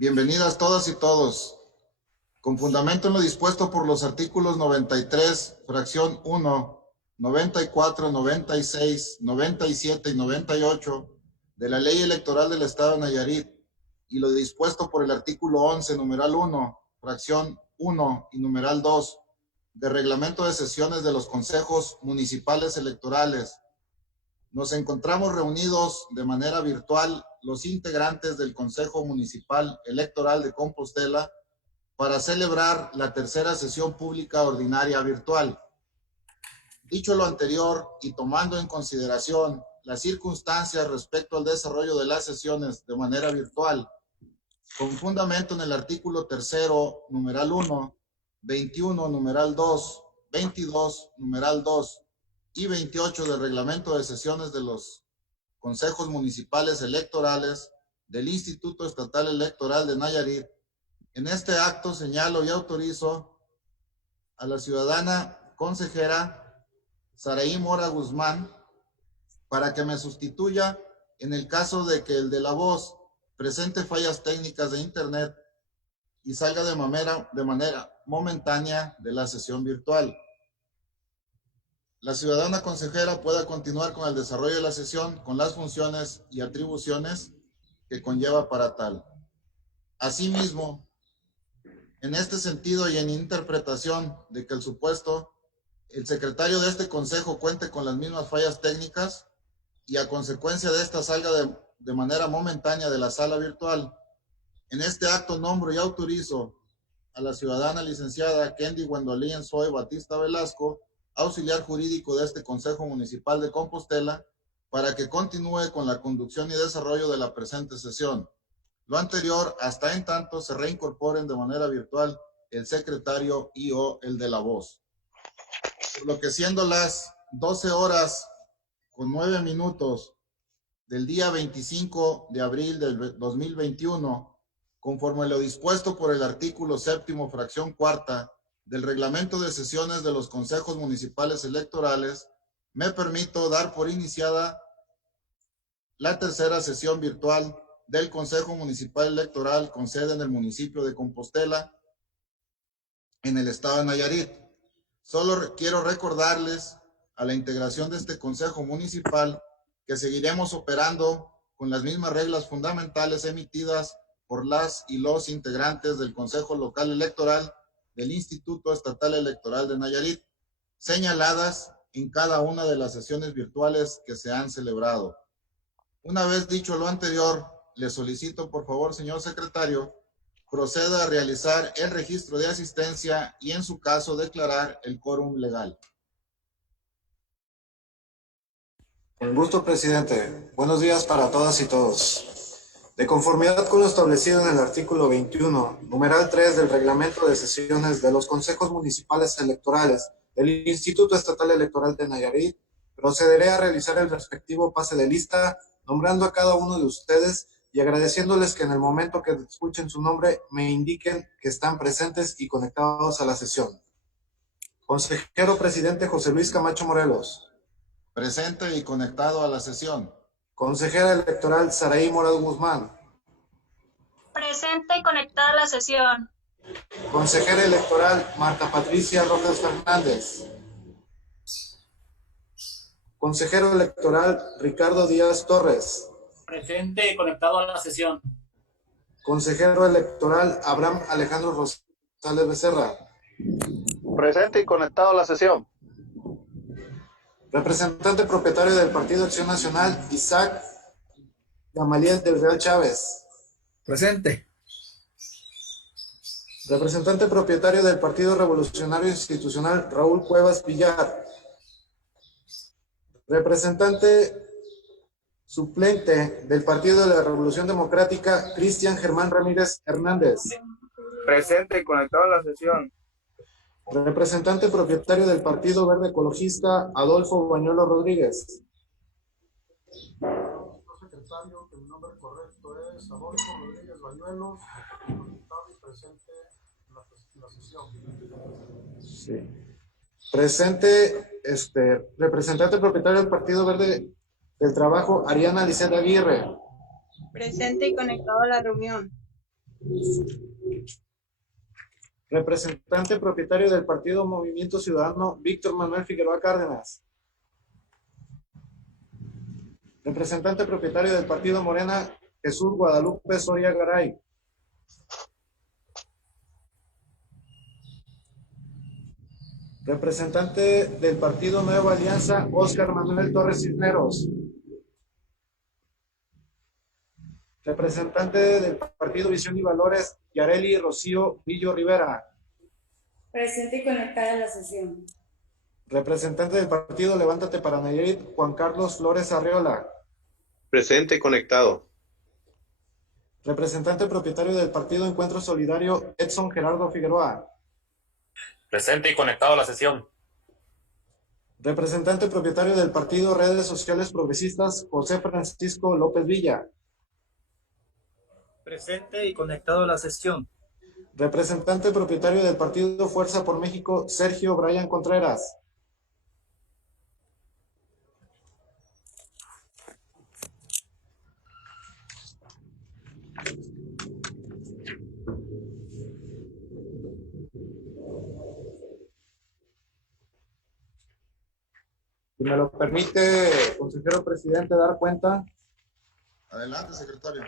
Bienvenidas todas y todos. Con fundamento en lo dispuesto por los artículos 93, fracción 1, 94, 96, 97 y 98 de la Ley Electoral del Estado de Nayarit y lo dispuesto por el artículo 11, numeral 1, fracción 1 y numeral 2 de Reglamento de Sesiones de los Consejos Municipales Electorales, nos encontramos reunidos de manera virtual los integrantes del Consejo Municipal Electoral de Compostela para celebrar la tercera sesión pública ordinaria virtual. Dicho lo anterior y tomando en consideración las circunstancias respecto al desarrollo de las sesiones de manera virtual, con fundamento en el artículo 3, numeral 1, 21, numeral 2, 22, numeral 2 y 28 del Reglamento de Sesiones de los Consejos Municipales Electorales del Instituto Estatal Electoral de Nayarit, en este acto señalo y autorizo a la ciudadana consejera Saraí Mora Guzmán para que me sustituya en el caso de que el de la voz presente fallas técnicas de internet y salga de manera momentánea de la sesión virtual. La ciudadana consejera pueda continuar con el desarrollo de la sesión con las funciones y atribuciones que conlleva para tal. Asimismo, en este sentido y en interpretación de que el secretario de este consejo cuente con las mismas fallas técnicas y a consecuencia de esta salga de manera momentánea de la sala virtual, en este acto nombro y autorizo a la ciudadana licenciada Kendi Gwendolyn Zoe Batista Velasco, auxiliar jurídico de este Consejo Municipal de Compostela, para que continúe con la conducción y desarrollo de la presente sesión. Lo anterior hasta en tanto se reincorporen de manera virtual el secretario y o el de la voz. Por lo que siendo las 12 horas con 9 minutos del día 25 de abril del 2021, conforme a lo dispuesto por el artículo 7, fracción 4 del Reglamento de Sesiones de los Consejos Municipales Electorales, me permito dar por iniciada la tercera sesión virtual del Consejo Municipal Electoral con sede en el municipio de Compostela, en el estado de Nayarit. Solo quiero recordarles a la integración de este Consejo Municipal que seguiremos operando con las mismas reglas fundamentales emitidas por las y los integrantes del Consejo Local Electoral del Instituto Estatal Electoral de Nayarit, señaladas en cada una de las sesiones virtuales que se han celebrado. Una vez dicho lo anterior, le solicito por favor, señor secretario, proceda a realizar el registro de asistencia y en su caso declarar el quórum legal. Con gusto, presidente. Buenos días para todas y todos. De conformidad con lo establecido en el artículo 21, numeral 3 del Reglamento de Sesiones de los Consejos Municipales Electorales del Instituto Estatal Electoral de Nayarit, procederé a realizar el respectivo pase de lista, nombrando a cada uno de ustedes y agradeciéndoles que en el momento que escuchen su nombre me indiquen que están presentes y conectados a la sesión. Consejero presidente José Luis Camacho Morelos. Presente y conectado a la sesión. Consejera electoral Saraí Mora Guzmán. Presente y conectada a la sesión. Consejera electoral Marta Patricia Rojas Fernández. Consejero electoral Ricardo Díaz Torres. Presente y conectado a la sesión. Consejero electoral Abraham Alejandro Rosales Becerra. Presente y conectado a la sesión. Representante propietario del Partido Acción Nacional, Isaac Gamaliel del Real Chávez. Presente. Representante propietario del Partido Revolucionario Institucional, Raúl Cuevas Villar. Representante suplente del Partido de la Revolución Democrática, Cristian Germán Ramírez Hernández. Presente y conectado a la sesión. Representante propietario del Partido Verde Ecologista, Adolfo Bañuelo Rodríguez. Secretario, que mi nombre correcto es Adolfo Rodríguez Bañuelos, conectado y presente en la sesión. Sí. Presente, representante propietario del Partido Verde del Trabajo, Ariana Lisset Aguirre. Presente y conectado a la reunión. Representante propietario del Partido Movimiento Ciudadano, Víctor Manuel Figueroa Cárdenas. Representante propietario del Partido Morena, Jesús Guadalupe Soria Garay. Representante del Partido Nueva Alianza, Óscar Manuel Torres Cisneros. Representante del Partido Visión y Valores, Yareli Rocío Villo Rivera. Presente y conectada a la sesión. Representante del Partido Levántate para Nayarit, Juan Carlos Flores Arreola. Presente y conectado. Representante propietario del Partido Encuentro Solidario, Edson Gerardo Figueroa. Presente y conectado a la sesión. Representante propietario del Partido Redes Sociales Progresistas, José Francisco López Villa. Presente y conectado a la sesión. Representante propietario del Partido Fuerza por México, Sergio Brian Contreras. Si me lo permite, consejero presidente, dar cuenta. Adelante, secretario.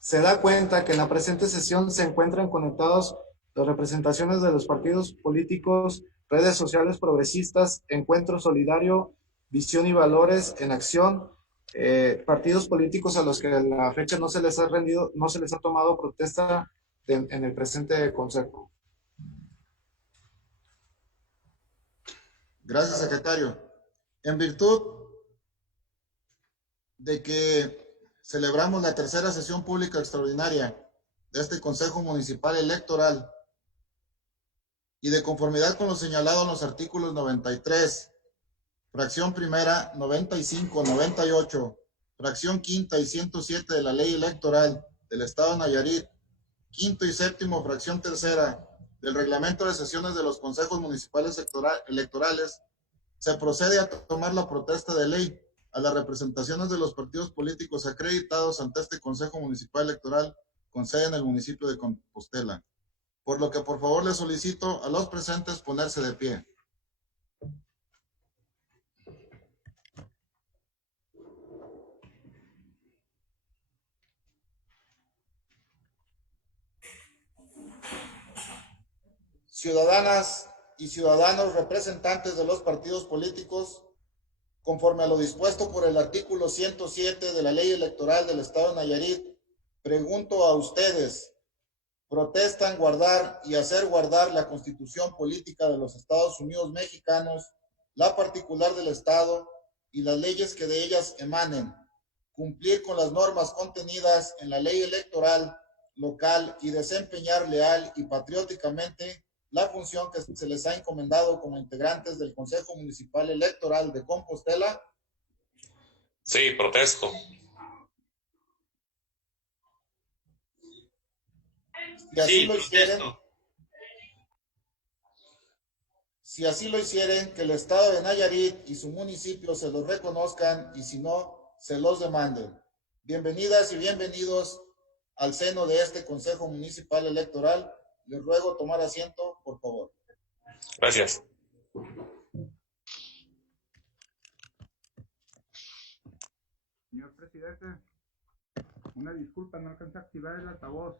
Se da cuenta que en la presente sesión se encuentran conectados las representaciones de los partidos políticos, redes sociales progresistas, Encuentro Solidario, Visión y Valores en Acción, partidos políticos a los que a la fecha no se les ha rendido, no se les ha tomado protesta en el presente consejo. Gracias, secretario. En virtud de que celebramos la tercera sesión pública extraordinaria de este Consejo Municipal Electoral y de conformidad con lo señalado en los artículos 93, fracción primera, 95, 98, fracción quinta y 107 de la Ley Electoral del Estado de Nayarit, quinto y séptimo, fracción tercera del Reglamento de Sesiones de los Consejos Municipales Electorales, se procede a tomar la protesta de ley a las representaciones de los partidos políticos acreditados ante este Consejo Municipal Electoral con sede en el municipio de Compostela. Por lo que por favor les solicito a los presentes ponerse de pie. Ciudadanas y ciudadanos representantes de los partidos políticos, conforme a lo dispuesto por el artículo 107 de la Ley Electoral del Estado de Nayarit, pregunto a ustedes, ¿protestan guardar y hacer guardar la Constitución Política de los Estados Unidos Mexicanos, la particular del Estado y las leyes que de ellas emanen, cumplir con las normas contenidas en la Ley Electoral local y desempeñar leal y patrióticamente la función que se les ha encomendado como integrantes del Consejo Municipal Electoral de Compostela? Sí, protesto. Si así lo hicieren, que el Estado de Nayarit y su municipio se los reconozcan y si no, se los demanden. Bienvenidas y bienvenidos al seno de este Consejo Municipal Electoral. Les ruego tomar asiento, por favor. Gracias. Señor presidente, una disculpa, no alcancé a activar el altavoz.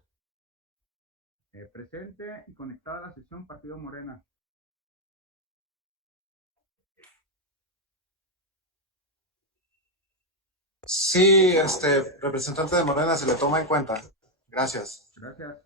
Presente y conectada a la sesión Partido Morena. Sí, representante de Morena, se le toma en cuenta. Gracias. Gracias.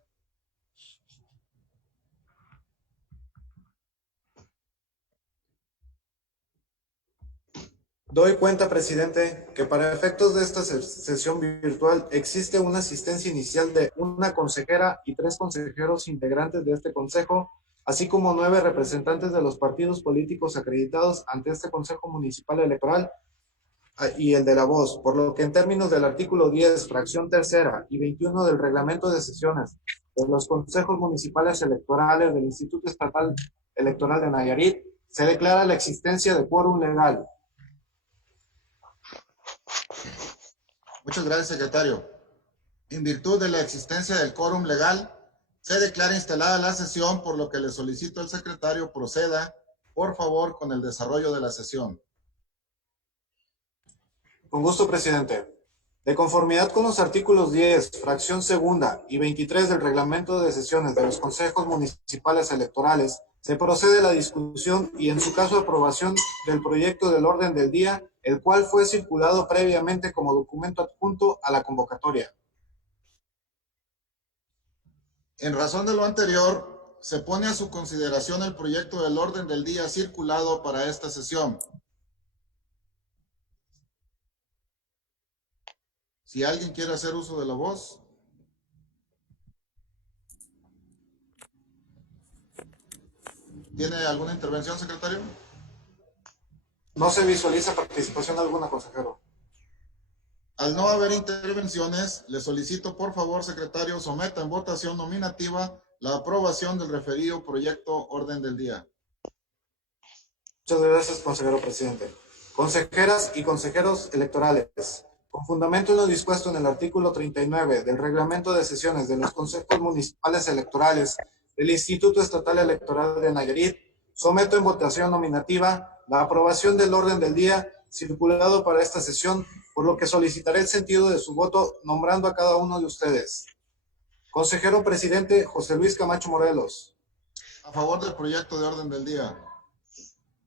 Doy cuenta, presidente, que para efectos de esta sesión virtual existe una asistencia inicial de una consejera y 3 consejeros integrantes de este consejo, así como 9 representantes de los partidos políticos acreditados ante este Consejo Municipal Electoral y el de la voz, por lo que en términos del artículo 10, fracción tercera y 21 del Reglamento de Sesiones de los Consejos Municipales Electorales del Instituto Estatal Electoral de Nayarit, se declara la existencia de quórum legal. Muchas gracias, secretario. En virtud de la existencia del quórum legal, se declara instalada la sesión, por lo que le solicito al secretario proceda, por favor, con el desarrollo de la sesión. Con gusto, presidente. De conformidad con los artículos 10, fracción segunda y 23 del reglamento de sesiones de los consejos municipales electorales, se procede a la discusión y, en su caso, aprobación del proyecto del orden del día, el cual fue circulado previamente como documento adjunto a la convocatoria. En razón de lo anterior, se pone a su consideración el proyecto del orden del día circulado para esta sesión. Si alguien quiere hacer uso de la voz. ¿Tiene alguna intervención, secretario? No se visualiza participación alguna, consejero. Al no haber intervenciones, le solicito, por favor, secretario, someta en votación nominativa la aprobación del referido proyecto orden del día. Muchas gracias, consejero presidente. Consejeras y consejeros electorales, con fundamento en lo dispuesto en el artículo 39 del reglamento de sesiones de los consejos municipales electorales del Instituto Estatal Electoral de Nayarit, someto en votación nominativa la aprobación del orden del día circulado para esta sesión, por lo que solicitaré el sentido de su voto nombrando a cada uno de ustedes. Consejero presidente José Luis Camacho Morelos. A favor del proyecto de orden del día.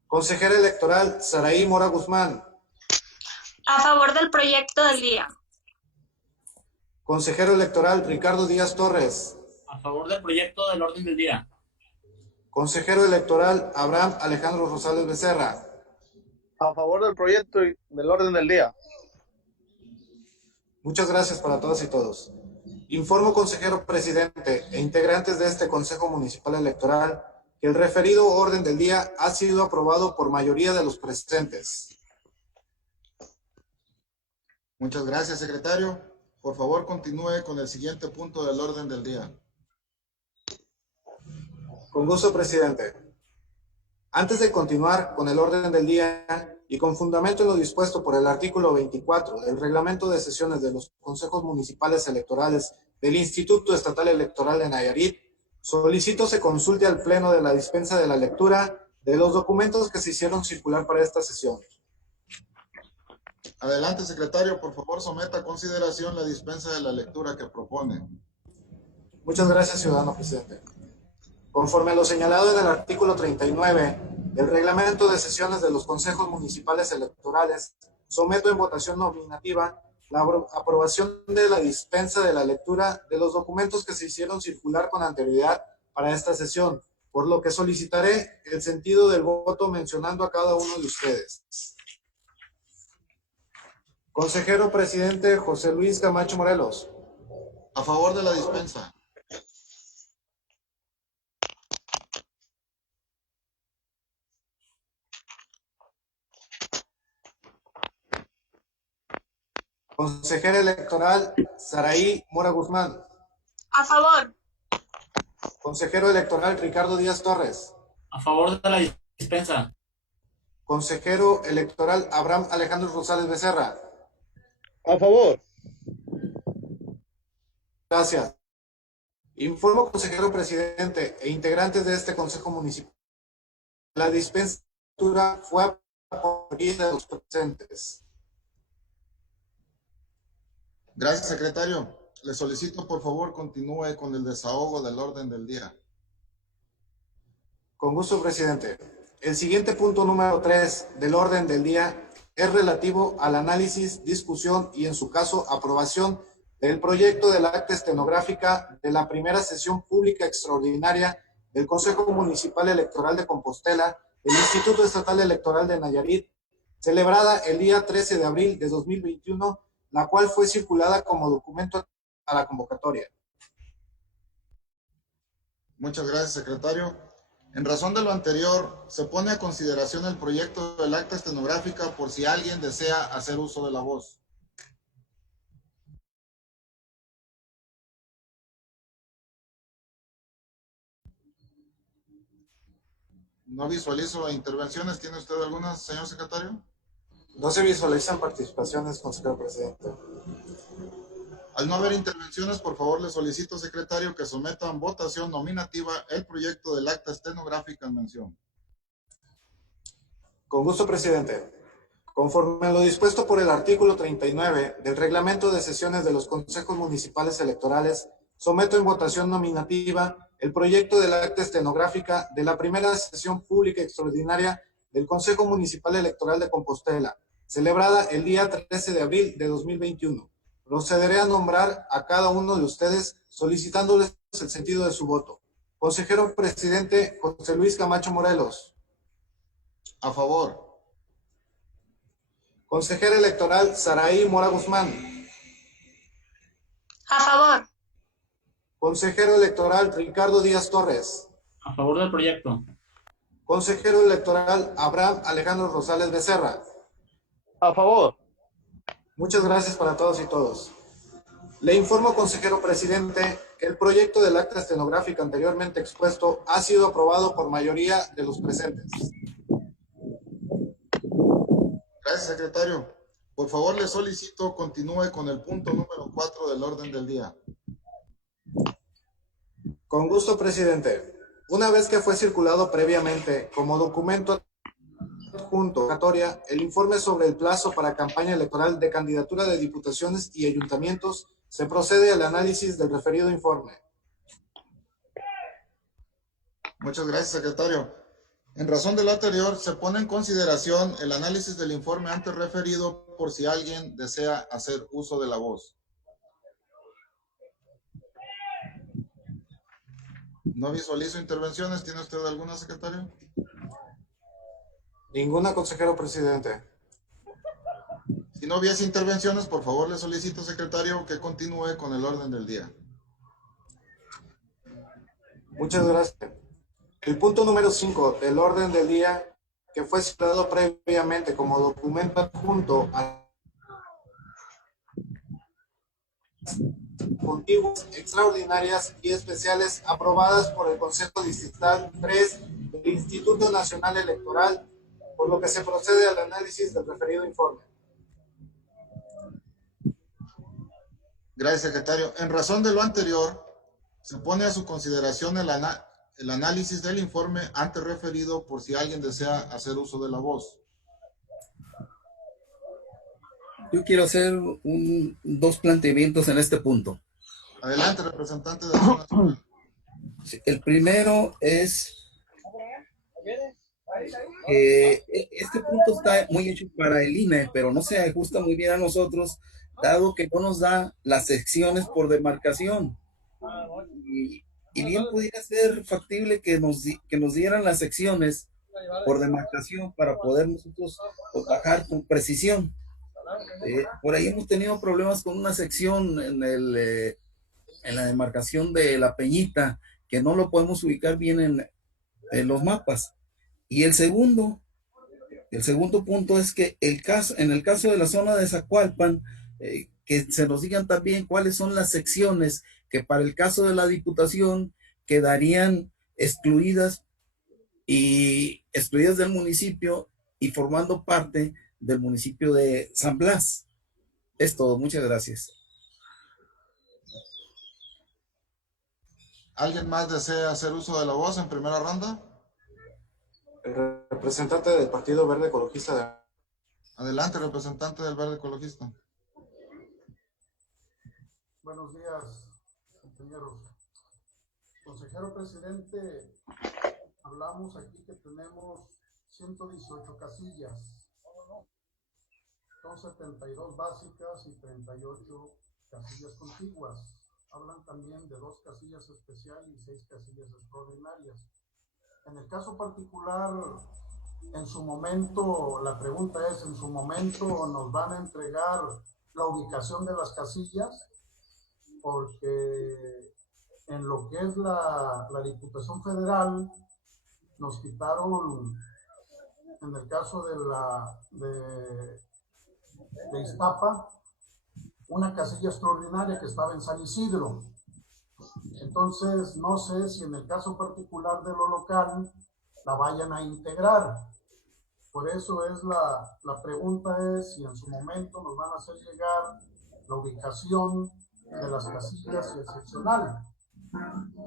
Consejera electoral Saraí Mora Guzmán. A favor del proyecto del día. Consejero electoral Ricardo Díaz Torres. A favor del proyecto del orden del día. Consejero electoral Abraham Alejandro Rosales Becerra. A favor del proyecto y del orden del día. Muchas gracias para todas y todos. Informo, consejero presidente e integrantes de este Consejo Municipal Electoral, que el referido orden del día ha sido aprobado por mayoría de los presentes. Muchas gracias, secretario. Por favor, continúe con el siguiente punto del orden del día. Con gusto, presidente. Antes de continuar con el orden del día y con fundamento en lo dispuesto por el artículo 24 del reglamento de sesiones de los consejos municipales electorales del Instituto Estatal Electoral de Nayarit, solicito se consulte al Pleno de la dispensa de la lectura de los documentos que se hicieron circular para esta sesión. Adelante, secretario, por favor, someta a consideración la dispensa de la lectura que propone. Muchas gracias, ciudadano presidente. Conforme a lo señalado en el artículo 39 del reglamento de sesiones de los consejos municipales electorales, someto en votación nominativa la aprobación de la dispensa de la lectura de los documentos que se hicieron circular con anterioridad para esta sesión, por lo que solicitaré el sentido del voto mencionando a cada uno de ustedes. Consejero presidente José Luis Camacho Morelos. A favor de la dispensa. Consejera electoral Saraí Mora Guzmán. A favor. Consejero electoral Ricardo Díaz Torres. A favor de la dispensa. Consejero electoral Abraham Alejandro Rosales Becerra. A favor. Gracias. Informo, consejero presidente e integrantes de este Consejo Municipal. La dispensa fue aprobada de los presentes. Gracias, secretario. Le solicito, por favor, continúe con el desahogo del orden del día. Con gusto, presidente. El siguiente punto número 3 del orden del día es relativo al análisis, discusión y, en su caso, aprobación del proyecto de la acta estenográfica de la primera sesión pública extraordinaria del Consejo Municipal Electoral de Compostela del Instituto Estatal Electoral de Nayarit, celebrada el día 13 de abril de 2021, la cual fue circulada como documento a la convocatoria. Muchas gracias, secretario. En razón de lo anterior, se pone a consideración el proyecto del acta estenográfica por si alguien desea hacer uso de la voz. No visualizo intervenciones. ¿Tiene usted algunas, señor secretario? No se visualizan participaciones, consejero presidente. Al no haber intervenciones, por favor, le solicito, secretario, que sometan a votación nominativa el proyecto del acta estenográfica en mención. Con gusto, presidente. Conforme a lo dispuesto por el artículo 39 del reglamento de sesiones de los consejos municipales electorales, someto en votación nominativa el proyecto del acta estenográfica de la primera sesión pública extraordinaria del Consejo Municipal Electoral de Compostela, celebrada el día 13 de abril de 2021. Procederé a nombrar a cada uno de ustedes solicitándoles el sentido de su voto. Consejero presidente José Luis Camacho Morelos. A favor. Consejera electoral Saraí Mora Guzmán. A favor. Consejero electoral Ricardo Díaz Torres. A favor del proyecto. Consejero electoral Abraham Alejandro Rosales Becerra. A favor. Muchas gracias para todos y todos. Le informo, consejero presidente, que el proyecto del acta estenográfica anteriormente expuesto ha sido aprobado por mayoría de los presentes. Gracias, secretario. Por favor, le solicito continúe con el punto número 4 del orden del día. Con gusto, presidente. Una vez que fue circulado previamente como documento adjunto el informe sobre el plazo para campaña electoral de candidatura de diputaciones y ayuntamientos, se procede al análisis del referido informe. Muchas gracias, secretario. En razón de lo anterior, se pone en consideración el análisis del informe antes referido por si alguien desea hacer uso de la voz. No visualizo intervenciones. ¿Tiene usted alguna, secretario? Ninguna, consejero presidente. Si no hubiese intervenciones, por favor, le solicito, secretario, que continúe con el orden del día. Muchas gracias. El punto número 5 del orden del día, que fue citado previamente como documento adjunto a contiguas, extraordinarias y especiales aprobadas por el Consejo Distrital 3 del Instituto Nacional Electoral, por lo que se procede al análisis del referido informe. Gracias, secretario. En razón de lo anterior, se pone a su consideración el análisis del informe antes referido por si alguien desea hacer uso de la voz. Yo quiero hacer dos planteamientos en este punto. Adelante, representante de Acción Nacional. El primero es que este punto está muy hecho para el INE, pero no se ajusta muy bien a nosotros, dado que no nos da las secciones por demarcación. Y bien pudiera ser factible que nos dieran las secciones por demarcación para poder nosotros trabajar con precisión. Por ahí hemos tenido problemas con una sección en la demarcación de La Peñita, que no lo podemos ubicar bien en los mapas. Y el segundo punto es que en el caso de la zona de Zacualpan, que se nos digan también cuáles son las secciones que para el caso de la diputación quedarían excluidas del municipio y formando parte del municipio de San Blas. Es todo, muchas gracias. ¿Alguien más desea hacer uso de la voz en primera ronda? El representante del Partido Verde Ecologista. Adelante, representante del Verde Ecologista. Buenos días, compañeros. Consejero presidente, hablamos aquí que tenemos 118 casillas. Son 72 básicas y 38 casillas contiguas. Hablan también de 2 casillas especiales y 6 casillas extraordinarias. En el caso particular, en su momento, la pregunta es, ¿en su momento nos van a entregar la ubicación de las casillas? Porque en lo que es la Diputación Federal, nos quitaron, en el caso de Iztapa, una casilla extraordinaria que estaba en San Isidro. Entonces, no sé si en el caso particular de lo local la vayan a integrar. Por eso es la pregunta es si en su momento nos van a hacer llegar la ubicación de las casillas y el seccional.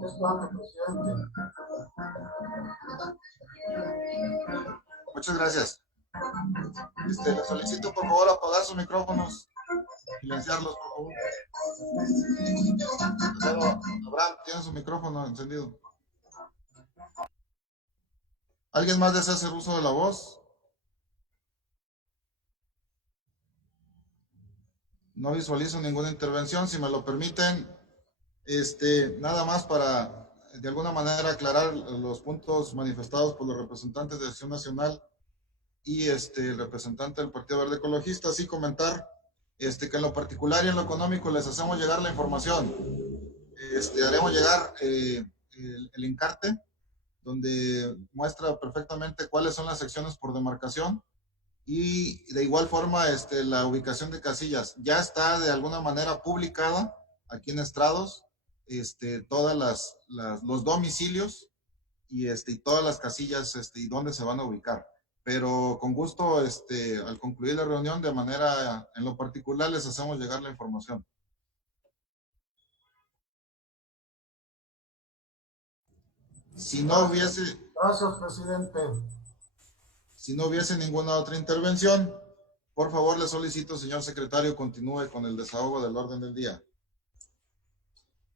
Es cuanto, presidente. Muchas gracias. Le solicito por favor apagar sus micrófonos, silenciarlos por favor. Pero Abraham tiene su micrófono encendido. ¿Alguien más desea hacer uso de la voz? No visualizo ninguna intervención. Si me lo permiten, nada más para de alguna manera aclarar los puntos manifestados por los representantes de Acción Nacional y el representante del Partido Verde Ecologista, así comentar que en lo particular y en lo económico les hacemos llegar la información. Haremos llegar el encarte donde muestra perfectamente cuáles son las secciones por demarcación y de igual forma la ubicación de casillas. Ya está de alguna manera publicada aquí en Estrados, todas los domicilios y todas las casillas y dónde se van a ubicar. Pero con gusto, al concluir la reunión, de manera en lo particular, les hacemos llegar la información. Si no hubiese... Gracias, presidente. Si no hubiese ninguna otra intervención, por favor, le solicito, señor secretario, continúe con el desahogo del orden del día.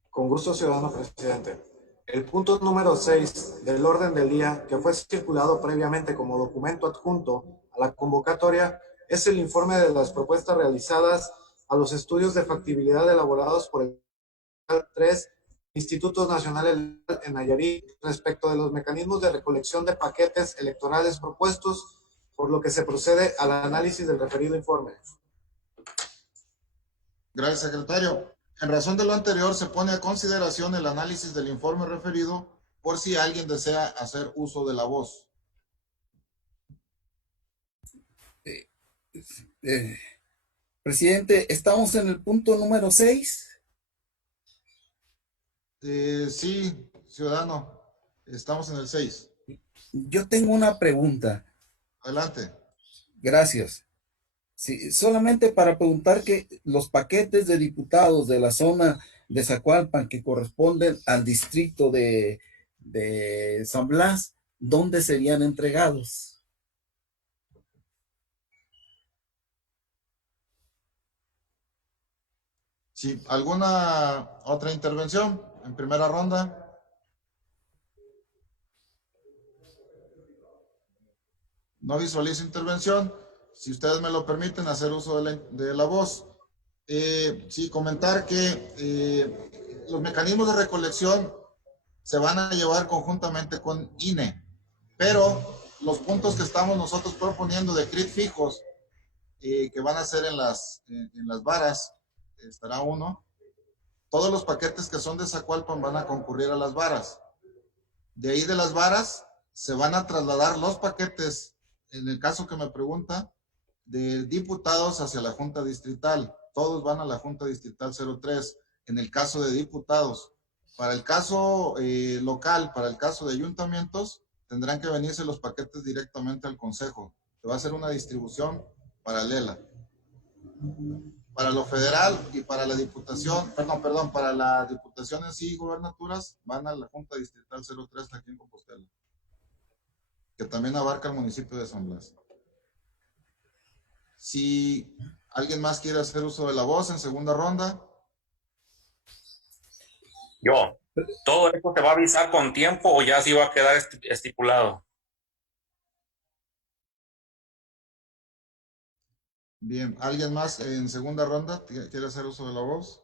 Con gusto, ciudadano presidente. El punto número 6 del orden del día, que fue circulado previamente como documento adjunto a la convocatoria, es el informe de las propuestas realizadas a los estudios de factibilidad elaborados por el 3 Instituto Nacional Electoral en Nayarit respecto de los mecanismos de recolección de paquetes electorales propuestos, por lo que se procede al análisis del referido informe. Gracias, secretario. En razón de lo anterior, se pone a consideración el análisis del informe referido por si alguien desea hacer uso de la voz. Presidente, estamos en el punto número 6. Sí, ciudadano, estamos en el 6. Yo tengo una pregunta. Adelante. Gracias. Sí, solamente para preguntar que los paquetes de diputados de la zona de Zacualpan que corresponden al distrito de San Blas, ¿dónde serían entregados? Sí, ¿alguna otra intervención en primera ronda? No visualizo intervención. Si ustedes me lo permiten, hacer uso de la voz. Sí, comentar que los mecanismos de recolección se van a llevar conjuntamente con INE, pero los puntos que estamos nosotros proponiendo de CRIT fijos, que van a ser en las varas, estará uno. Todos los paquetes que son de Zacualpan van a concurrir a las varas. De ahí de las varas se van a trasladar los paquetes, en el caso que me pregunta, de diputados hacia la Junta Distrital. Todos van a la Junta Distrital 03. En el caso de diputados. Para el caso local, para el caso de ayuntamientos, tendrán que venirse los paquetes directamente al Consejo. Se va a hacer una distribución paralela. Para lo federal y para la diputación, para la diputación en sí y gobernaturas, van a la Junta Distrital 03 aquí en Compostela, que también abarca el municipio de San Blas. Si alguien más quiere hacer uso de la voz en segunda ronda. Yo. ¿Todo esto te va a avisar con tiempo o ya sí va a quedar estipulado? Bien, ¿alguien más en segunda ronda quiere hacer uso de la voz?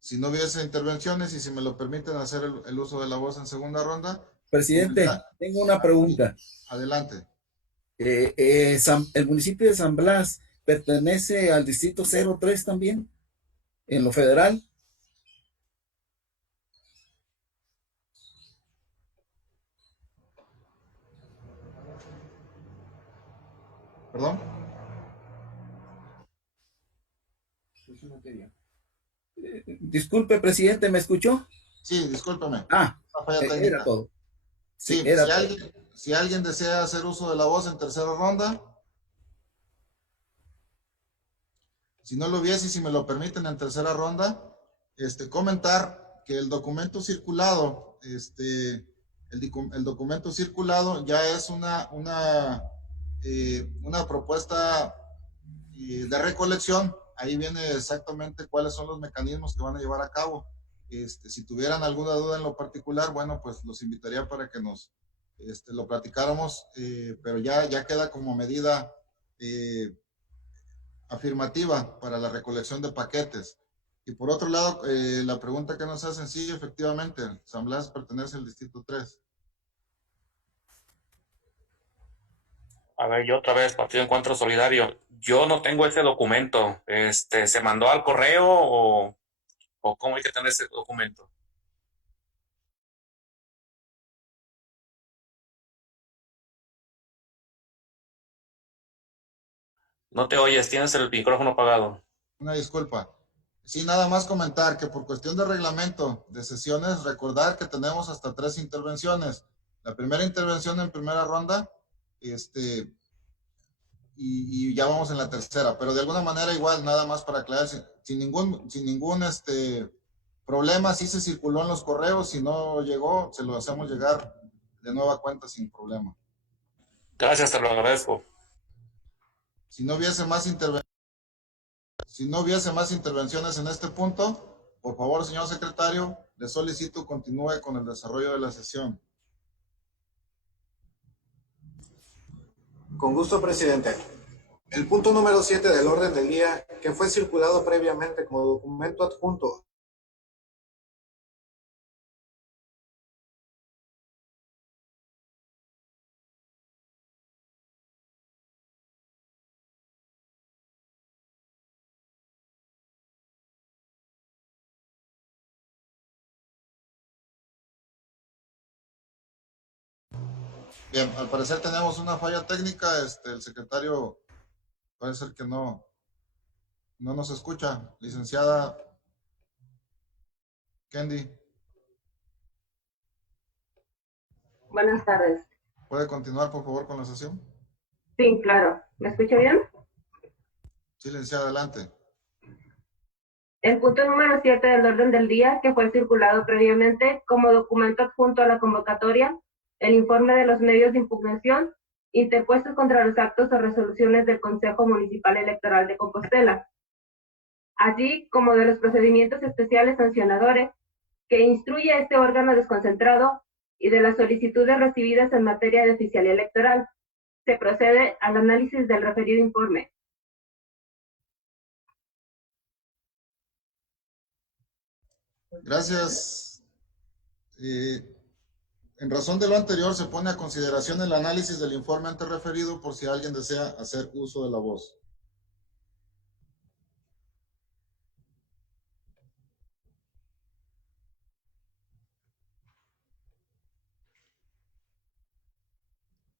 Si no hubiese intervenciones y si me lo permiten hacer el uso de la voz en segunda ronda. Presidente, tengo una pregunta. Adelante. ¿El municipio de San Blas pertenece al distrito 03 también, en lo federal? ¿Perdón? Disculpe, presidente, ¿me escuchó? Sí, discúlpeme. Era todo. Sí, si, era todo. si alguien desea hacer uso de la voz en tercera ronda. Presidente, Si no lo hubiese, y si me lo permiten en tercera ronda, comentar que el documento circulado, el documento circulado ya es una propuesta de recolección. Ahí viene exactamente cuáles son los mecanismos que van a llevar a cabo. Si tuvieran alguna duda en lo particular, bueno, pues los invitaría para que nos lo platicáramos, pero ya queda como medida afirmativa para la recolección de paquetes. Y por otro lado, la pregunta que nos hacen, sí, efectivamente, San Blas pertenece al Distrito 3. A ver, yo otra vez, Partido Encuentro Solidario. Yo no tengo ese documento. ¿Se mandó al correo o cómo hay que tener ese documento? No te oyes, tienes el micrófono apagado. Una disculpa. Sí, nada más comentar que por cuestión de reglamento de sesiones, recordar que tenemos hasta 3 intervenciones. La primera intervención en primera ronda, y ya vamos en la tercera, pero de alguna manera igual, nada más para aclarar, sin ningún problema, sí se circuló en los correos, si no llegó, se lo hacemos llegar de nueva cuenta sin problema. Gracias, te lo agradezco. Si no hubiese más intervenciones en este punto, por favor, señor secretario, le solicito continúe con el desarrollo de la sesión. Con gusto, presidente. El punto número 7 del orden del día, que fue circulado previamente como documento adjunto Bien, al parecer tenemos una falla técnica, el secretario parece que no nos escucha. Licenciada Kendi, Buenas tardes. ¿puede continuar por favor con la sesión? Sí, claro. ¿Me escucha bien? Sí, licenciada, adelante. El punto número 7 del orden del día, que fue circulado previamente como documento adjunto a la convocatoria, el informe de los medios de impugnación interpuestos contra los actos o resoluciones del Consejo Municipal Electoral de Compostela, así como de los procedimientos especiales sancionadores que instruye este órgano desconcentrado y de las solicitudes recibidas en materia de oficialía electoral. Se procede al análisis del referido informe. Gracias. En razón de lo anterior, se pone a consideración el análisis del informe antes referido por si alguien desea hacer uso de la voz.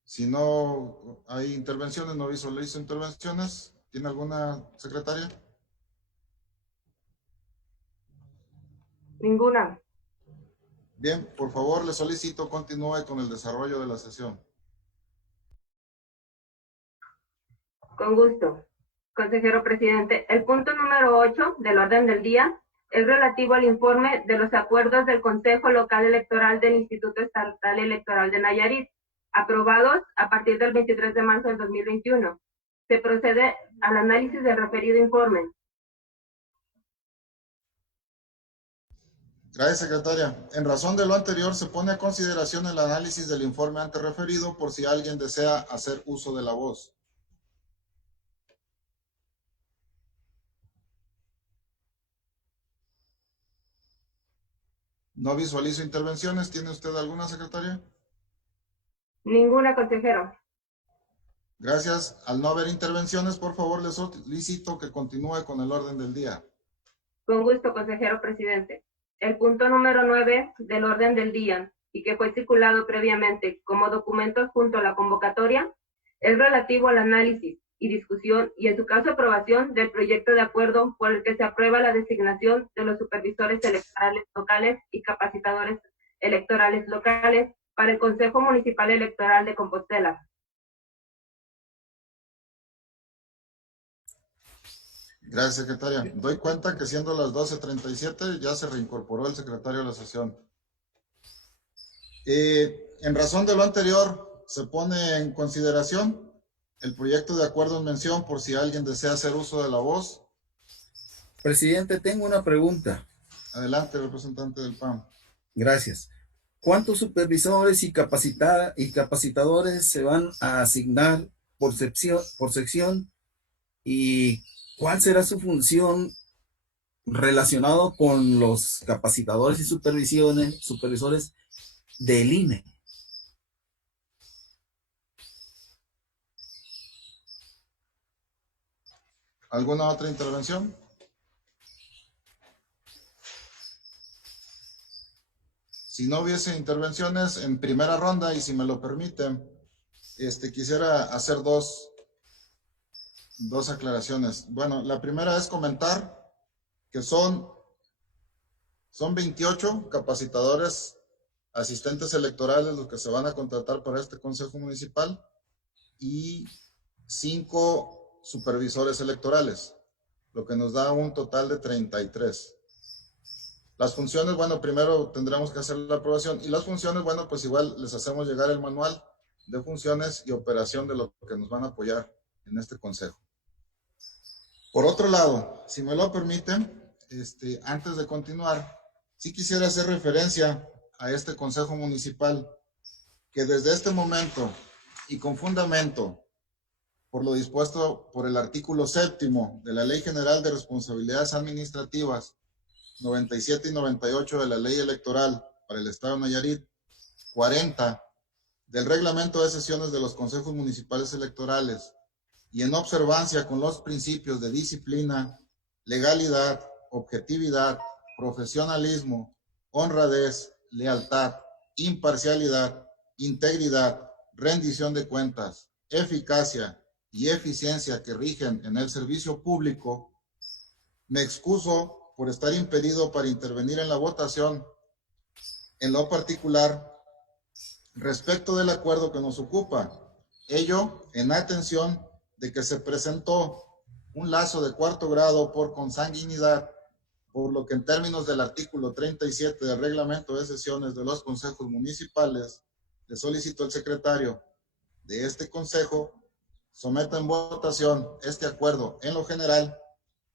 Si no hay intervenciones, no visualizo intervenciones. ¿Tiene alguna, secretaria? Ninguna. Bien, por favor, le solicito continúe con el desarrollo de la sesión. Con gusto. Consejero presidente, el punto número 8 del orden del día es relativo al informe de los acuerdos del Consejo Local Electoral del Instituto Estatal Electoral de Nayarit, aprobados a partir del 23 de marzo del 2021. Se procede al análisis del referido informe. Gracias, secretaria. En razón de lo anterior, se pone a consideración el análisis del informe antes referido por si alguien desea hacer uso de la voz. No visualizo intervenciones. ¿Tiene usted alguna, secretaria? Ninguna, consejero. Gracias. Al no haber intervenciones, por favor, le solicito que continúe con el orden del día. Con gusto, consejero presidente. El punto número 9 del orden del día, y que fue circulado previamente como documento junto a la convocatoria, es relativo al análisis y discusión y en su caso aprobación del proyecto de acuerdo por el que se aprueba la designación de los supervisores electorales locales y capacitadores electorales locales para el Consejo Municipal Electoral de Compostela. Gracias, secretaria. Doy cuenta que siendo las 12:37 ya se reincorporó el secretario de la sesión. En razón de lo anterior, se pone en consideración el proyecto de acuerdo en mención por si alguien desea hacer uso de la voz. Presidente, tengo una pregunta. Adelante, representante del PAN. Gracias. ¿Cuántos supervisores y capacitadores se van a asignar por sección? ¿Y cuál será su función relacionado con los capacitadores y supervisores del INE? ¿Alguna otra intervención? Si no hubiese intervenciones en primera ronda, y si me lo permiten, quisiera hacer dos aclaraciones. Bueno, la primera es comentar que son 28 capacitadores, asistentes electorales los que se van a contratar para este Consejo Municipal y 5 supervisores electorales, lo que nos da un total de 33. Las funciones, bueno, primero tendremos que hacer la aprobación, y las funciones, bueno, pues igual les hacemos llegar el manual de funciones y operación de lo que nos van a apoyar en este consejo. Por otro lado, si me lo permiten, antes de continuar, sí quisiera hacer referencia a este consejo municipal, que desde este momento y con fundamento por lo dispuesto por el artículo 7º de la Ley General de Responsabilidades Administrativas 97 y 98 de la Ley Electoral para el Estado de Nayarit, 40 del Reglamento de Sesiones de los Consejos Municipales Electorales, y en observancia con los principios de disciplina, legalidad, objetividad, profesionalismo, honradez, lealtad, imparcialidad, integridad, rendición de cuentas, eficacia y eficiencia que rigen en el servicio público, me excuso por estar impedido para intervenir en la votación, en lo particular, respecto del acuerdo que nos ocupa. Ello en atención de que se presentó un lazo de 4º grado por consanguinidad, por lo que en términos del artículo 37 del Reglamento de Sesiones de los Consejos Municipales, le solicito al secretario de este consejo someta en votación este acuerdo en lo general,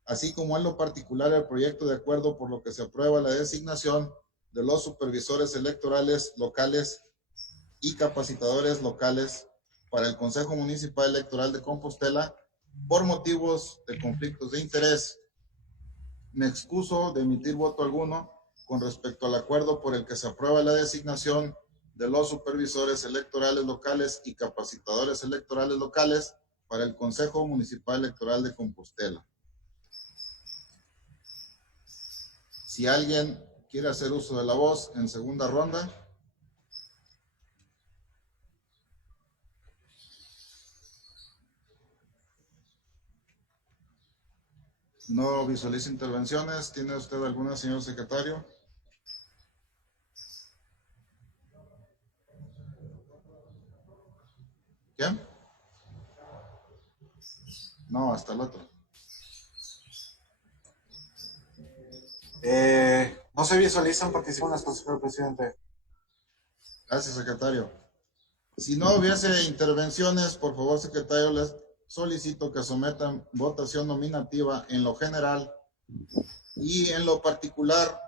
así como en lo particular el proyecto de acuerdo por lo que se aprueba la designación de los supervisores electorales locales y capacitadores locales para el Consejo Municipal Electoral de Compostela por motivos de conflictos de interés. Me excuso de emitir voto alguno con respecto al acuerdo por el que se aprueba la designación de los supervisores electorales locales y capacitadores electorales locales para el Consejo Municipal Electoral de Compostela. Si alguien quiere hacer uso de la voz en segunda ronda. No visualizo intervenciones. ¿Tiene usted alguna, señor secretario? ¿Quién? No, hasta el otro. No se visualizan participantes, consejero presidente. Gracias, secretario. Si no hubiese intervenciones, por favor, secretario, les solicito que sometan votación nominativa en lo general y en lo particular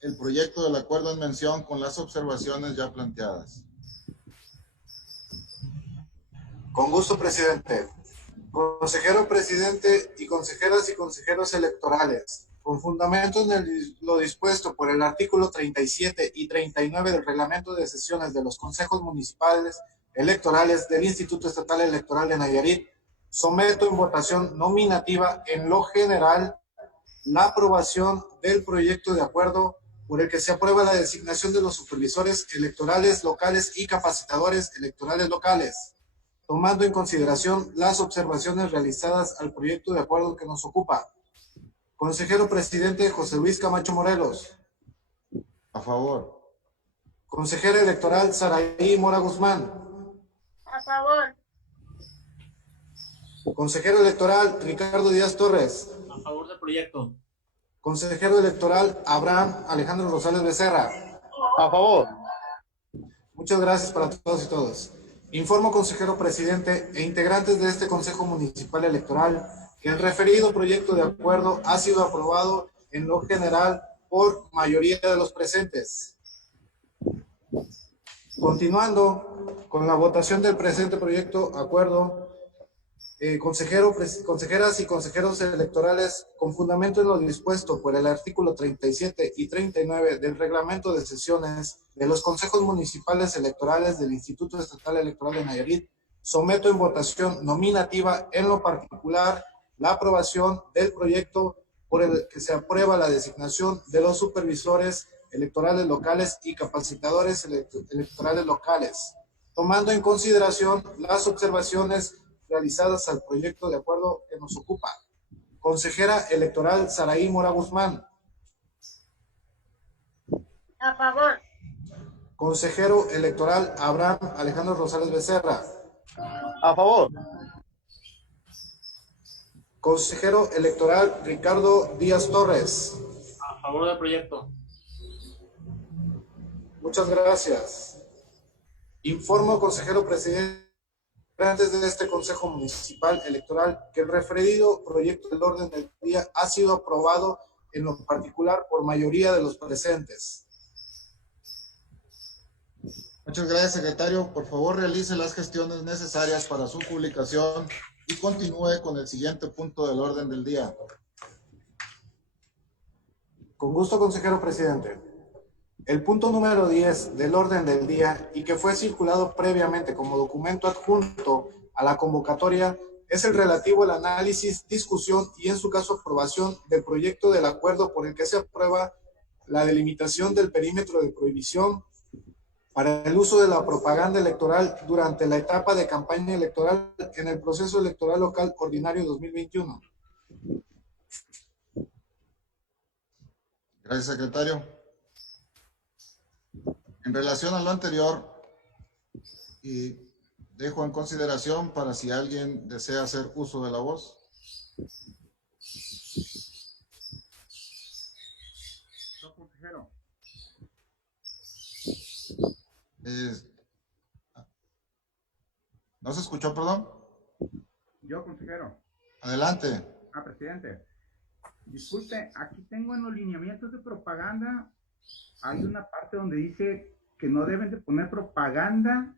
el proyecto del acuerdo en mención con las observaciones ya planteadas. Con gusto, presidente. Consejero presidente y consejeras y consejeros electorales, con fundamento en lo dispuesto por el artículo 37 y 39 del Reglamento de Sesiones de los Consejos Municipales Electorales del Instituto Estatal Electoral de Nayarit, someto en votación nominativa en lo general la aprobación del proyecto de acuerdo por el que se aprueba la designación de los supervisores electorales locales y capacitadores electorales locales, tomando en consideración las observaciones realizadas al proyecto de acuerdo que nos ocupa. Consejero presidente José Luis Camacho Morelos. A favor. Consejera electoral Saraí Mora Guzmán. A favor. Consejero electoral Ricardo Díaz Torres. A favor del proyecto. Consejero electoral Abraham Alejandro Rosales Becerra. A favor. Muchas gracias para todos y todas. Informo, consejero presidente e integrantes de este Consejo Municipal Electoral, que el referido proyecto de acuerdo ha sido aprobado en lo general por mayoría de los presentes. Continuando con la votación del presente proyecto de acuerdo, consejeras y consejeros electorales, con fundamento en lo dispuesto por el artículo 37 y 39 del reglamento de sesiones de los consejos municipales electorales del Instituto Estatal Electoral de Nayarit, someto en votación nominativa en lo particular la aprobación del proyecto por el que se aprueba la designación de los supervisores electorales locales y capacitadores electorales locales, tomando en consideración las observaciones realizadas al proyecto de acuerdo que nos ocupa. Consejera electoral Saraí Mora Guzmán. A favor. Consejero electoral Abraham Alejandro Rosales Becerra. A favor. Consejero electoral Ricardo Díaz Torres. A favor del proyecto. Muchas gracias. Informo, consejero presidente, antes de este Consejo Municipal Electoral, que el referido proyecto del orden del día ha sido aprobado en lo particular por mayoría de los presentes. Muchas gracias, secretario. Por favor, realice las gestiones necesarias para su publicación y continúe con el siguiente punto del orden del día. Con gusto, consejero presidente. El punto número 10 del orden del día y que fue circulado previamente como documento adjunto a la convocatoria es el relativo al análisis, discusión y en su caso aprobación del proyecto del acuerdo por el que se aprueba la delimitación del perímetro de prohibición para el uso de la propaganda electoral durante la etapa de campaña electoral en el proceso electoral local ordinario 2021. Gracias, secretario. En relación a lo anterior, y dejo en consideración para si alguien desea hacer uso de la voz. Yo, consejero. ¿No se escuchó, perdón? Yo, consejero. Adelante. Presidente. Disculpe, aquí tengo en los lineamientos de propaganda, hay una parte donde dice que no deben de poner propaganda,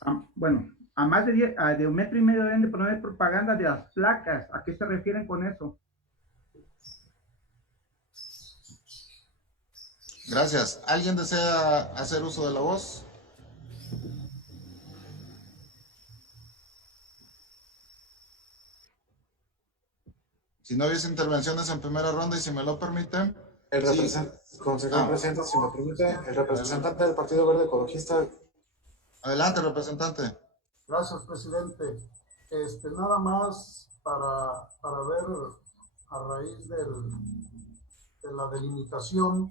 a más de 1,5 metros deben de poner propaganda de las placas. ¿A qué se refieren con eso? Gracias. ¿Alguien desea hacer uso de la voz? Si no hubiese intervenciones en primera ronda y si me lo permiten. Consejero presidente, si me permite, el representante del Partido Verde Ecologista. Adelante, representante. Gracias, presidente. Nada más para ver a raíz de la delimitación,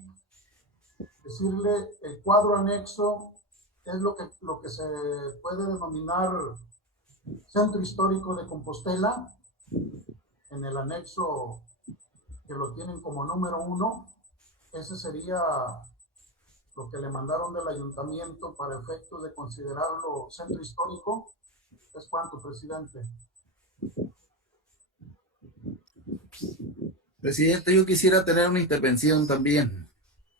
decirle el cuadro anexo es lo que se puede denominar Centro Histórico de Compostela, en el anexo que lo tienen como número 1, ese sería lo que le mandaron del ayuntamiento para efectos de considerarlo centro histórico. ¿Es cuánto, presidente? Presidente, yo quisiera tener una intervención también.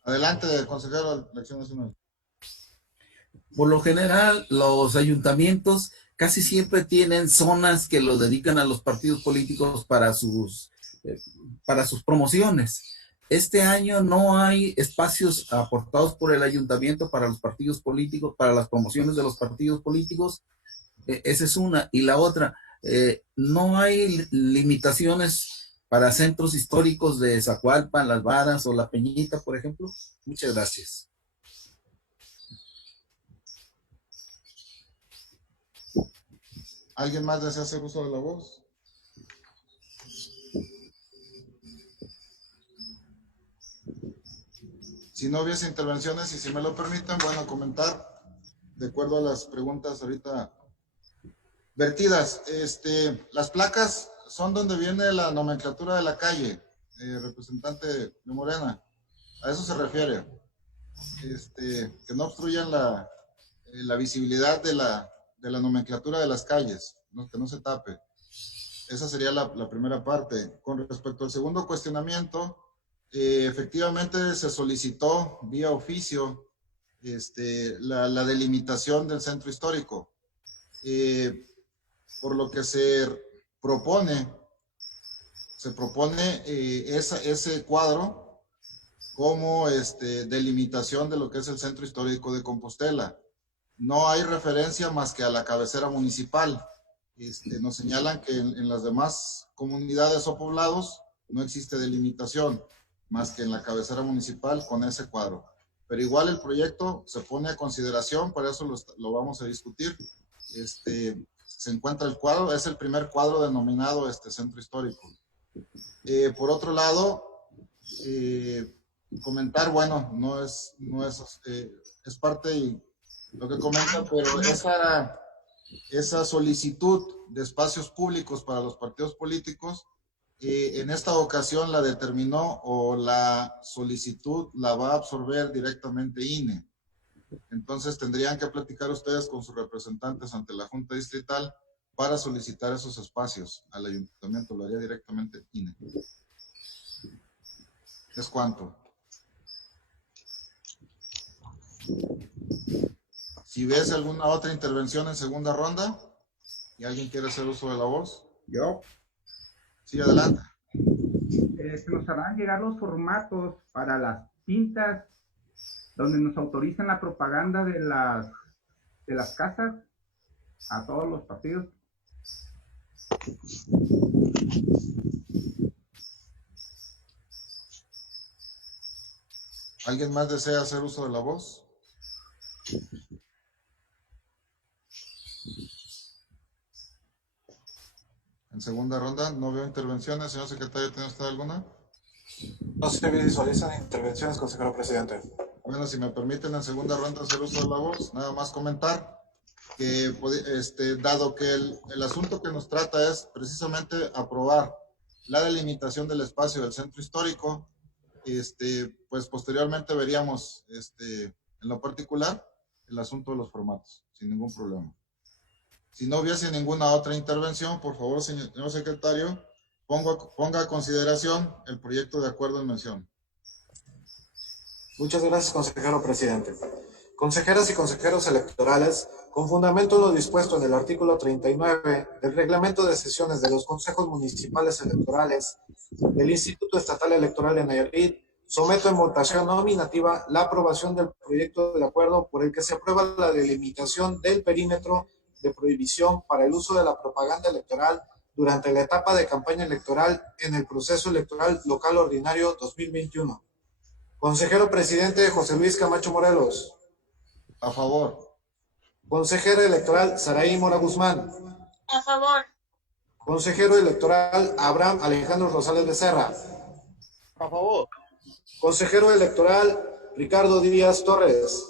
Adelante, consejero de Elección Nacional. Por lo general, los ayuntamientos casi siempre tienen zonas que lo dedican a los partidos políticos para sus promociones. Este año no hay espacios aportados por el ayuntamiento para los partidos políticos, para las promociones de los partidos políticos. Esa es una. Y la otra, no hay limitaciones para centros históricos de Zacualpan, Las Varas o La Peñita, por ejemplo. Muchas gracias. ¿Alguien más desea hacer uso de la voz? Si no hubiese intervenciones y si me lo permiten, bueno, comentar de acuerdo a las preguntas ahorita vertidas. Las placas son donde viene la nomenclatura de la calle, representante de Morena. A eso se refiere. Que no obstruyan la visibilidad de la nomenclatura de las calles, que no se tape. Esa sería la primera parte. Con respecto al segundo cuestionamiento, efectivamente se solicitó vía oficio la delimitación del centro histórico. Por lo que se propone ese cuadro como delimitación de lo que es el centro histórico de Compostela. No hay referencia más que a la cabecera municipal. Nos señalan que en las demás comunidades o poblados no existe delimitación más que en la cabecera municipal con ese cuadro. Pero igual el proyecto se pone a consideración, para eso lo vamos a discutir. Se encuentra el cuadro, es el primer cuadro denominado centro histórico. Por otro lado, comentar, bueno, es parte de lo que comenta, pero esa solicitud de espacios públicos para los partidos políticos, en esta ocasión la determinó o la solicitud la va a absorber directamente INE. Entonces tendrían que platicar ustedes con sus representantes ante la Junta Distrital para solicitar esos espacios al ayuntamiento. Lo haría directamente INE. ¿Es cuánto? Si ves alguna otra intervención en segunda ronda y alguien quiere hacer uso de la voz. Yo. Sí, adelante. Nos harán llegar los formatos para las tintas donde nos autorizan la propaganda de las casas a todos los partidos. ¿Alguien más desea hacer uso de la voz? En segunda ronda, no veo intervenciones. Señor secretario, ¿tiene usted alguna? No se visualizan intervenciones, consejero presidente. Bueno, si me permiten en segunda ronda hacer uso de la voz, nada más comentar que dado que el asunto que nos trata es precisamente aprobar la delimitación del espacio del centro histórico, pues posteriormente veríamos en lo particular el asunto de los formatos, sin ningún problema. Si no hubiese ninguna otra intervención, por favor, señor secretario, ponga a consideración el proyecto de acuerdo en mención. Muchas gracias, consejero presidente. Consejeras y consejeros electorales, con fundamento en lo dispuesto en el artículo 39 del reglamento de sesiones de los consejos municipales electorales del Instituto Estatal Electoral de Nayarit, someto en votación nominativa la aprobación del proyecto de acuerdo por el que se aprueba la delimitación del perímetro de prohibición para el uso de la propaganda electoral durante la etapa de campaña electoral en el proceso electoral local ordinario 2021. Consejero presidente José Luis Camacho Morelos. A favor. Consejera electoral Saraí Mora Guzmán. A favor. Consejero electoral Abraham Alejandro Rosales Becerra. A favor. Consejero electoral Ricardo Díaz Torres.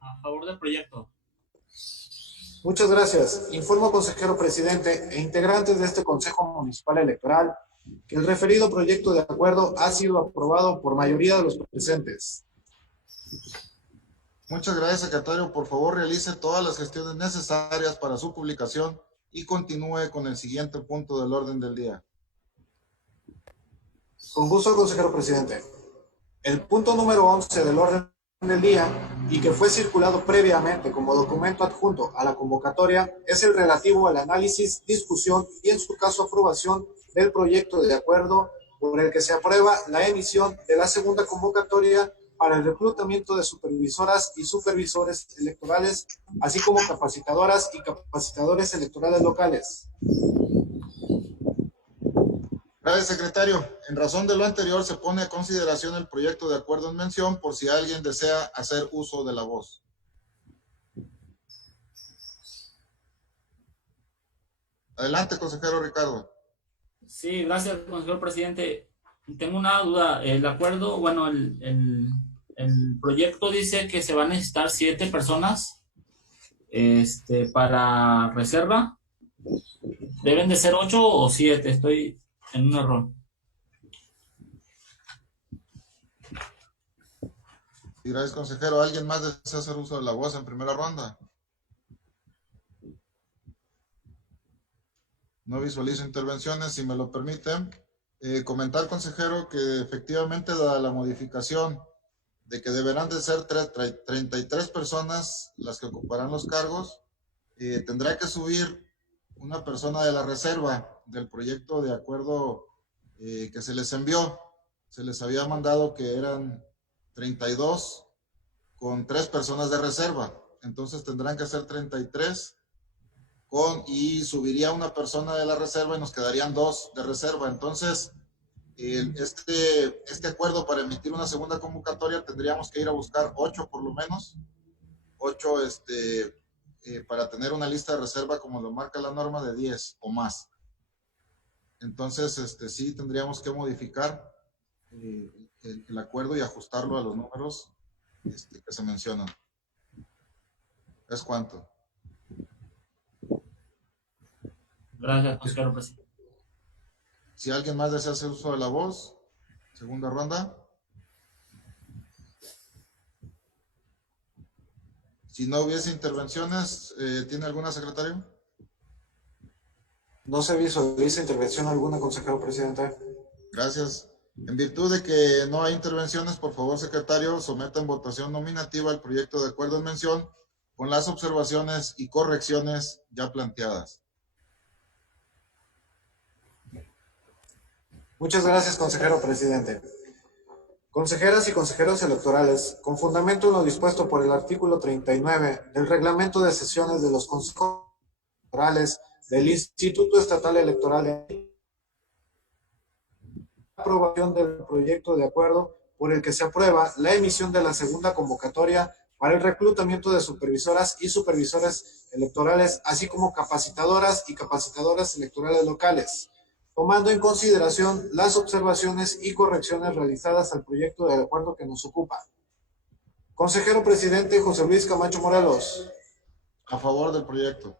A favor del proyecto. Muchas gracias. Informo, consejero presidente e integrantes de este Consejo Municipal Electoral que el referido proyecto de acuerdo ha sido aprobado por mayoría de los presentes. Muchas gracias, secretario. Por favor, realice todas las gestiones necesarias para su publicación y continúe con el siguiente punto del orden del día. Con gusto, consejero presidente. El punto número 11 del orden del día y que fue circulado previamente como documento adjunto a la convocatoria es el relativo al análisis, discusión y en su caso aprobación del proyecto de acuerdo por el que se aprueba la emisión de la segunda convocatoria para el reclutamiento de supervisoras y supervisores electorales, así como capacitadoras y capacitadores electorales locales. Gracias, secretario. En razón de lo anterior, se pone a consideración el proyecto de acuerdo en mención por si alguien desea hacer uso de la voz. Adelante, consejero Ricardo. Sí, gracias, consejero presidente. Tengo una duda. El acuerdo, bueno, el proyecto dice que se van a necesitar 7 personas para reserva. Deben de ser 8 o 7, estoy en un error. Y gracias, consejero. ¿Alguien más desea hacer uso de la voz en primera ronda? No visualizo intervenciones. Si me lo permiten, comentar, consejero, que efectivamente la modificación de que deberán de ser 33 personas las que ocuparán los cargos, tendrá que subir una persona de la reserva del proyecto de acuerdo que se les envió. Se les había mandado que eran 32 con 3 personas de reserva. Entonces tendrán que ser 33 y subiría una persona de la reserva y nos quedarían 2 de reserva. Entonces, este acuerdo para emitir una segunda convocatoria tendríamos que ir a buscar 8 por lo menos, 8 para tener una lista de reserva como lo marca la norma de 10 o más. Entonces, sí tendríamos que modificar el acuerdo y ajustarlo a los números que se mencionan. ¿Es cuánto? Gracias, consejero presidente. Si alguien más desea hacer uso de la voz, segunda ronda. Si no hubiese intervenciones, ¿tiene alguna, secretario? No se visualiza intervención alguna, consejero presidente. Gracias. En virtud de que no hay intervenciones, por favor, secretario, someta en votación nominativa el proyecto de acuerdo en mención con las observaciones y correcciones ya planteadas. Muchas gracias, consejero presidente. Consejeras y consejeros electorales, con fundamento en lo dispuesto por el artículo 39 del reglamento de sesiones de los consejos electorales del Instituto Estatal Electoral, aprobación del proyecto de acuerdo por el que se aprueba la emisión de la segunda convocatoria para el reclutamiento de supervisoras y supervisores electorales, así como capacitadoras y capacitadoras electorales locales, tomando en consideración las observaciones y correcciones realizadas al proyecto de acuerdo que nos ocupa. Consejero presidente José Luis Camacho Morelos. A favor del proyecto.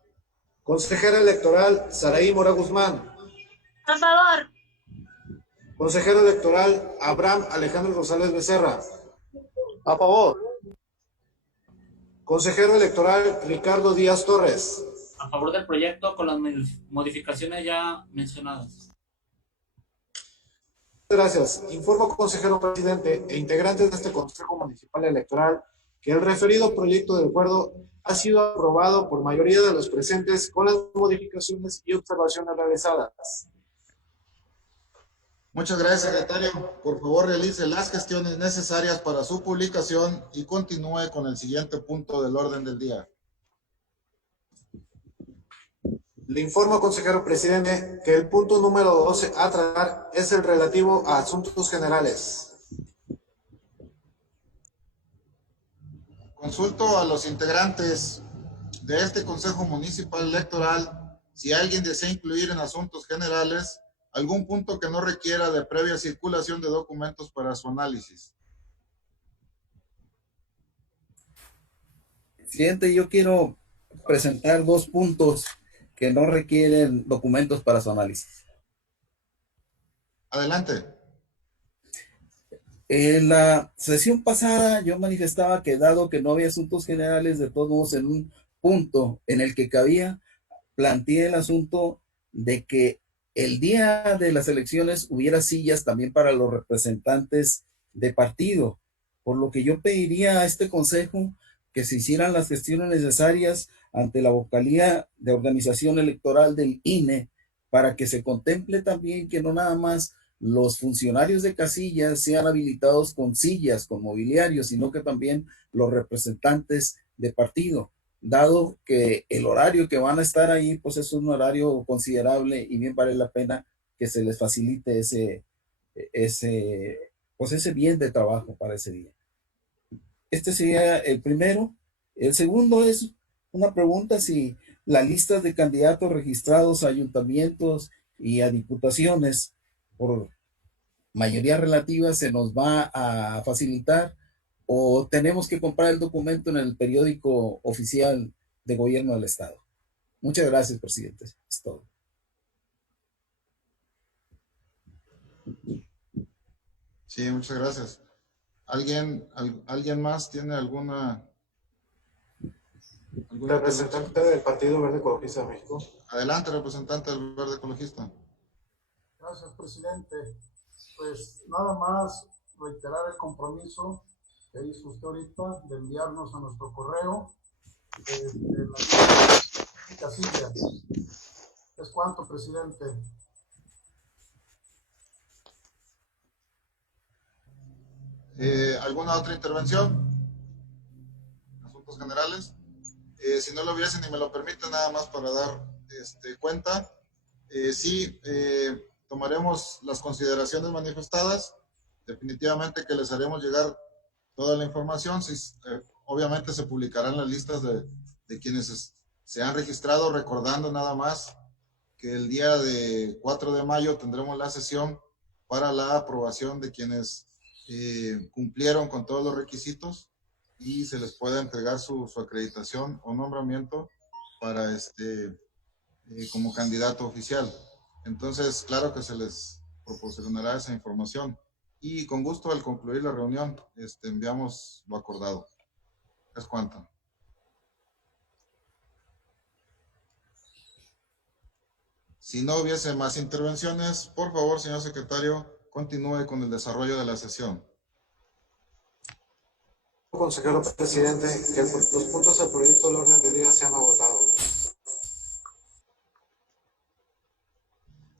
Consejera electoral Saraí Mora Guzmán. A favor. Consejero electoral Abraham Alejandro Rosales Becerra. A favor. Consejero electoral Ricardo Díaz Torres. A favor del proyecto con las modificaciones ya mencionadas. Gracias. Informo, consejero presidente e integrantes de este Consejo Municipal Electoral, que el referido proyecto de acuerdo ha sido aprobado por mayoría de los presentes con las modificaciones y observaciones realizadas. Muchas gracias, secretario. Por favor, realice las gestiones necesarias para su publicación y continúe con el siguiente punto del orden del día. Le informo, consejero presidente, que el punto número 12 a tratar es el relativo a asuntos generales. Consulto a los integrantes de este Consejo Municipal Electoral si alguien desea incluir en asuntos generales algún punto que no requiera de previa circulación de documentos para su análisis. Presidente, yo quiero presentar 2 puntos que no requieren documentos para su análisis. Adelante. En la sesión pasada yo manifestaba que dado que no había asuntos generales, de todos modos en un punto en el que cabía, planteé el asunto de que el día de las elecciones hubiera sillas también para los representantes de partido, por lo que yo pediría a este consejo que se hicieran las gestiones necesarias ante la vocalía de organización electoral del INE para que se contemple también que no nada más los funcionarios de casillas sean habilitados con sillas, con mobiliario, sino que también los representantes de partido, dado que el horario que van a estar ahí, pues es un horario considerable y bien vale la pena que se les facilite ese bien de trabajo para ese día. Este sería el primero. El segundo es una pregunta si la lista de candidatos registrados a ayuntamientos y a diputaciones por mayoría relativa se nos va a facilitar o tenemos que comprar el documento en el periódico oficial de gobierno del estado. Muchas gracias, presidente. Es todo. Sí, muchas gracias. ¿Alguien más tiene alguna Representante del Partido Verde Ecologista de México. Adelante, representante del Verde Ecologista. Gracias, presidente. Pues nada más reiterar el compromiso que hizo usted ahorita de enviarnos a nuestro correo de las casillas. ¿Es cuánto, presidente? ¿Alguna otra intervención? ¿Asuntos generales? Si no lo hubiesen y me lo permiten, nada más para dar cuenta. Sí, tomaremos las consideraciones manifestadas. Definitivamente que les haremos llegar toda la información. Obviamente se publicarán las listas de quienes se han registrado, recordando nada más que el día de 4 de mayo tendremos la sesión para la aprobación de quienes cumplieron con todos los requisitos y se les pueda entregar su acreditación o nombramiento para como candidato oficial. Entonces, claro que se les proporcionará esa información y con gusto al concluir la reunión enviamos lo acordado. ¿Es cuánto? Si no hubiese más intervenciones, por favor, señor secretario, continúe con el desarrollo de la sesión. Consejero presidente, que los puntos del proyecto del orden del día sean agotados.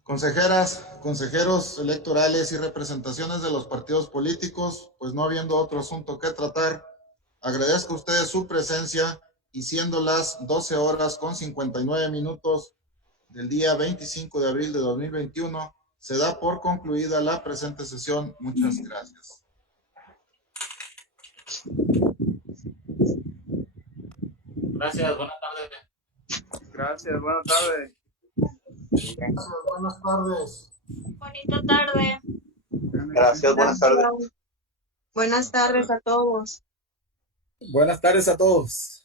Consejeras, consejeros electorales y representaciones de los partidos políticos, pues no habiendo otro asunto que tratar, agradezco a ustedes su presencia y siendo las 12:59 del día 25 de abril de 2021, se da por concluida la presente sesión. Muchas gracias. Gracias, buenas tardes. Gracias, buenas tardes. Gracias, buenas tardes. Bonita tarde. Gracias, buenas tardes. Buenas tardes a todos. Buenas tardes a todos.